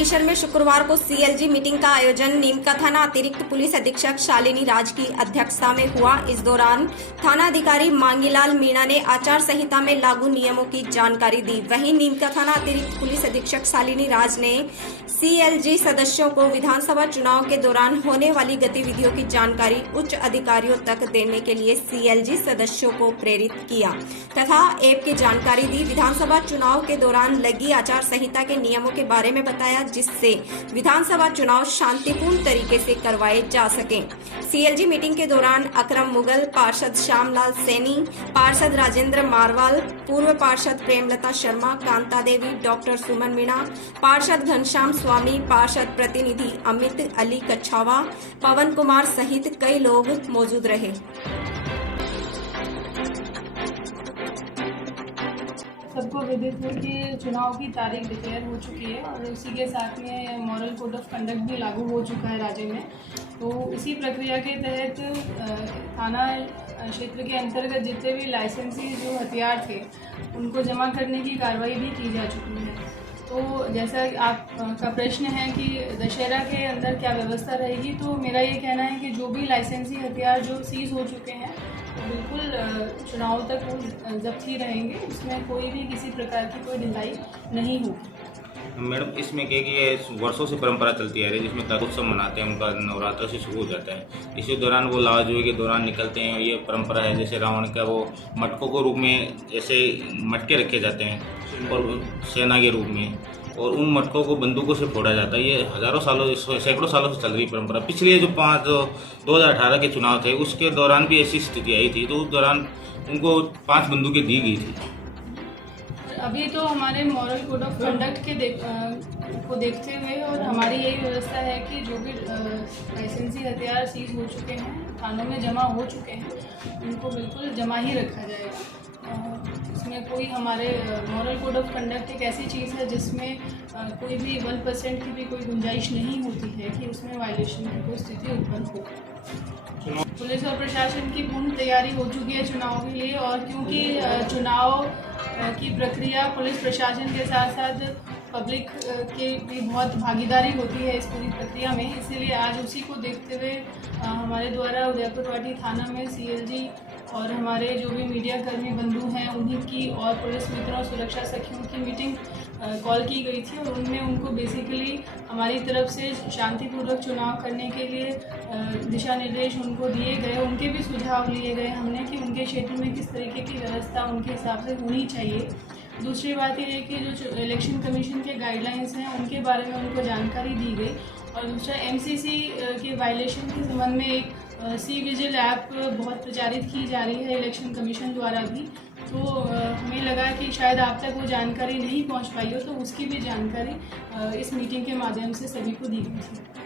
परिसर में शुक्रवार को सीएलजी मीटिंग का आयोजन नीमका थाना अतिरिक्त पुलिस अधीक्षक शालिनी राज की अध्यक्षता में हुआ। इस दौरान थाना अधिकारी मांगीलाल मीणा ने आचार संहिता में लागू नियमों की जानकारी दी। वहीं नीमका थाना अतिरिक्त पुलिस अधीक्षक शालिनी राज ने सीएलजी सदस्यों को विधानसभा चुनाव के दौरान होने वाली गतिविधियों की जानकारी उच्च अधिकारियों तक देने के लिए सीएलजी सदस्यों को प्रेरित किया तथा ऐप की जानकारी दी। विधानसभा चुनाव के दौरान लगी आचार संहिता के नियमों के बारे में बताया, जिससे विधानसभा चुनाव शांतिपूर्ण तरीके से करवाए जा सके। सीएलजी मीटिंग के दौरान अकरम मुगल, पार्षद श्यामलाल सैनी, पार्षद राजेंद्र मारवाल, पूर्व पार्षद प्रेमलता शर्मा, कांता देवी, डॉक्टर सुमन मीणा, पार्षद घनश्याम स्वामी, पार्षद प्रतिनिधि अमित अली कछावा, पवन कुमार सहित कई लोग मौजूद रहे। सबको विदित है कि चुनाव की तारीख डिक्लेयर हो चुकी है और उसी के साथ में मॉरल कोड ऑफ कंडक्ट भी लागू हो चुका है राज्य में। तो इसी प्रक्रिया के तहत थाना क्षेत्र के अंतर्गत जितने भी लाइसेंसी जो हथियार थे उनको जमा करने की कार्रवाई भी की जा चुकी है। तो जैसा आपका प्रश्न है कि दशहरा के अंदर क्या व्यवस्था रहेगी, तो मेरा ये कहना है कि जो भी लाइसेंसी हथियार जो सीज हो चुके हैं तो बिल्कुल चुनाव तक वो जब्त ही रहेंगे, उसमें कोई भी किसी प्रकार की कोई ढिलाई नहीं होगी। मैडम, इसमें क्या कि ये वर्षों से परंपरा चलती आ रही है जिसमें उत्सव मनाते हैं, उनका नवरात्र से शुरू हो जाता है। इसी दौरान वो लावाजुए के दौरान निकलते हैं। ये परंपरा है, जैसे रावण का वो मटकों के रूप में ऐसे मटके रखे जाते हैं और सेना के रूप में, और उन मटकों को बंदूकों से फोड़ा जाता है। ये हजारों सालों सैकड़ों सालों से चल रही परंपरा। पिछले जो 2018 के चुनाव थे उसके दौरान भी ऐसी स्थिति आई थी, तो उस दौरान उनको 5 बंदूकें दी गई थी। अभी तो हमारे मॉरल कोड ऑफ कंडक्ट के को देखते हुए और हमारी यही व्यवस्था है कि जो भी लाइसेंसी हथियार सीज हो चुके हैं, थानों में जमा हो चुके हैं, उनको बिल्कुल जमा ही रखा जाएगा। इसमें कोई हमारे मॉरल कोड ऑफ कंडक्ट एक ऐसी चीज़ है जिसमें कोई भी 1% की भी कोई गुंजाइश नहीं होती है कि उसमें वायलेशन की कोई स्थिति उत्पन्न हो। पुलिस और प्रशासन की पूर्ण तैयारी हो चुकी है चुनाव के लिए, और क्योंकि चुनाव की प्रक्रिया पुलिस प्रशासन के साथ साथ पब्लिक की भी बहुत भागीदारी होती है इस पूरी प्रक्रिया में, इसीलिए आज उसी को देखते हुए हमारे द्वारा उदयपुरवाटी थाना में सीएलजी और हमारे जो भी मीडिया कर्मी बंधु हैं उन्हीं की और पुलिस मित्रों और सुरक्षा सखियों की मीटिंग कॉल की गई थी, और उनमें उनको बेसिकली हमारी तरफ से शांतिपूर्वक चुनाव करने के लिए दिशा निर्देश उनको दिए गए। उनके भी सुझाव लिए गए हमने कि उनके क्षेत्र में किस तरीके की व्यवस्था उनके हिसाब से होनी चाहिए। दूसरी बात ये है कि जो इलेक्शन कमीशन के गाइडलाइंस हैं उनके बारे में उनको जानकारी दी गई, और दूसरा एमसीसी के वायलेशन के संबंध में एक सी विजिल ऐप बहुत प्रचारित की जा रही है इलेक्शन कमीशन द्वारा भी। तो हमें लगा कि शायद आप तक वो जानकारी नहीं पहुंच पाई हो, तो उसकी भी जानकारी इस मीटिंग के माध्यम से सभी को दी गई थी।